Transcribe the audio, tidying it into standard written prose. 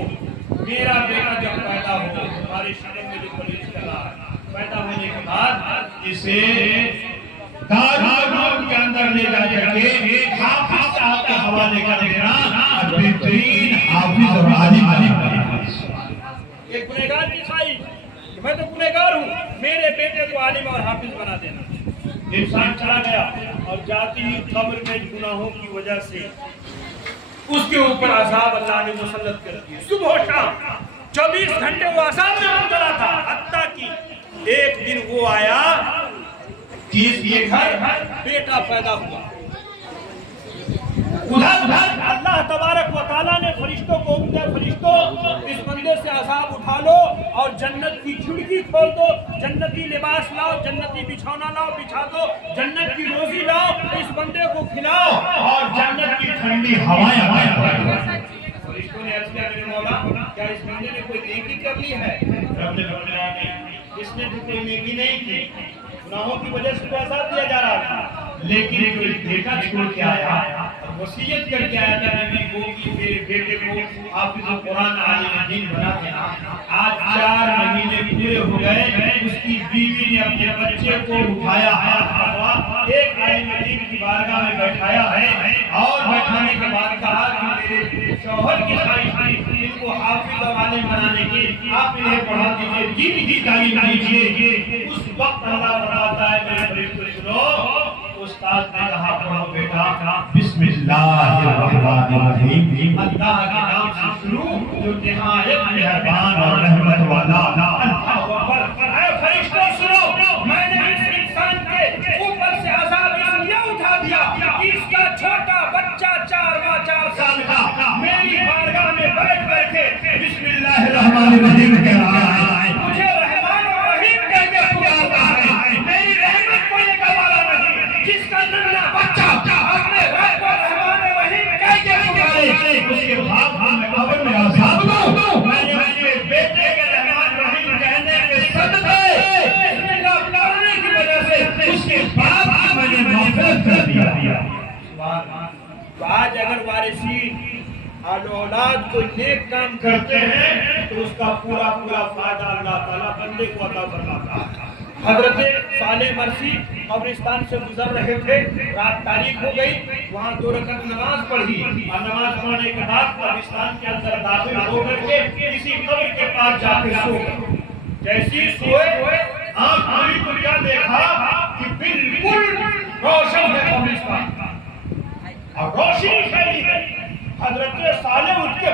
کو میرا بیٹا جب پیدا ہو ہمارے شہر میں جو پولیس چلا پیدا ہونے کے بعد اسے دارالعلوم کے اندر لے جا کر کے حافظ صاحب کے حوالے کر دینا بہترین حافظ اور عالم بنانا۔ ایک گنہگار کی خواہش کہ میں تو گنہگار ہوں، میرے بیٹے کو عالم اور حافظ بنا دینا۔ انسان چلا گیا اور جاتی ہی قبر میں گناہوں کی وجہ سے اس کے اوپر عذاب اللہ نے مسلط کر دیا۔ صبح و شام 24 گھنٹے وہ عذاب میں مبتلا تھا، حتیٰ کہ ایک دن وہ آیا کہ یہ گھر بیٹا پیدا ہوا۔ ادھر اللہ تبارک و تعالیٰ نے فرشتوں کو فرشتوں اس بندے سے عذاب اٹھا لو اور جنت کی کھڑکی کھول دو، جنتی لباس لاؤ، جنتی بچھونا لاؤ بچھا دو، جنت کی روزی لاؤ اس بندے کو کھلاؤ اور جنت کی ٹھنڈی ہوائیں فرشتوں نے عرض کیا میرے مولا کیا اس بندے نے کوئی نیکی کر لی ہے؟ رب نے فرمایا اس نے بھی کوئی نیکی نہیں کی، گناہوں کی وجہ سے عذاب دیا جا رہا تھا، لیکن کوئی بیٹا چھوڑ کے آیا، وصیت کر کے آیا تھا نبی کو کہ میرے بیٹے کو حافظ قرآن عالم دین بنا دینا۔ آج 4 مہینے پورے ہو گئے، اس کی بیوی نے اپنے بچے کو اٹھایا ایک عالم دین کی بارگاہ میں بیٹھایا ہے اور بیٹھانے کے بعد کہا کہ میرے شوہر کی خواہش تھی ان کو حافظ اور عالم بنانے کی، آپ انہیں پڑھا دیجیے، دین کی تعلیم دیجیے۔ اس وقت اللہ فرماتا ہے میرے فرشتوں سنو، استاد نے کہا پڑھو بیٹا بسم اللہ الرحمن الرحیم، اللہ کے نام سے شروع جو نہایت مہربان اور رحمت والا۔ اللہ اکبر۔ اے فرشتوں سنو، میں نے اس انسان کے اوپر سے عذاب اس لیے اٹھا دیا کہ اس کا چھوٹا بچہ 4 ماہ 4 سال کا میری بارگاہ میں بیٹھ بیٹھے بسم اللہ الرحمن الرحیم کہہ رہا ہے، مجھے رحمان اور رحیم کہہ کے پکار رہا ہے۔ میری رحمت کو یہ گوارا نہیں جس کا ننھا بچہ اپنے رب کو رحمان رحیم کہہ کے پکارے، اس کے باپ میں قبر میں عذاب دوں۔ میں نے اپنے بیٹے کے رحمان رحیم کہنے کے صدقے بسم اللہ پڑھنے کی وجہ سے اس کے باپ کی میں نے مغفرت کر دیا۔ تو آج اگر وارثین اولاد کو نیک کام کرتے ہیں تو اس کا پورا فائدہ اللہ تعالیٰ بندے کو عطا فرماتا ہے۔ حضرت صالح مرسی قبرستان سے گزر رہے تھے، رات تاریک ہو گئی، وہاں 2 رکعت نماز پڑھی اور نماز پڑھنے کے بعد قبرستان کے اندر داخل ہو کر کے کسی قبر کے پاس جا کے سو گئے۔ جیسی سوئے آنکھ کھولی تو کیا دیکھا کہ بالکل روشن ہے قبرستان اور روشنی پھیلی ہے۔ حضرت صالح اٹھ کے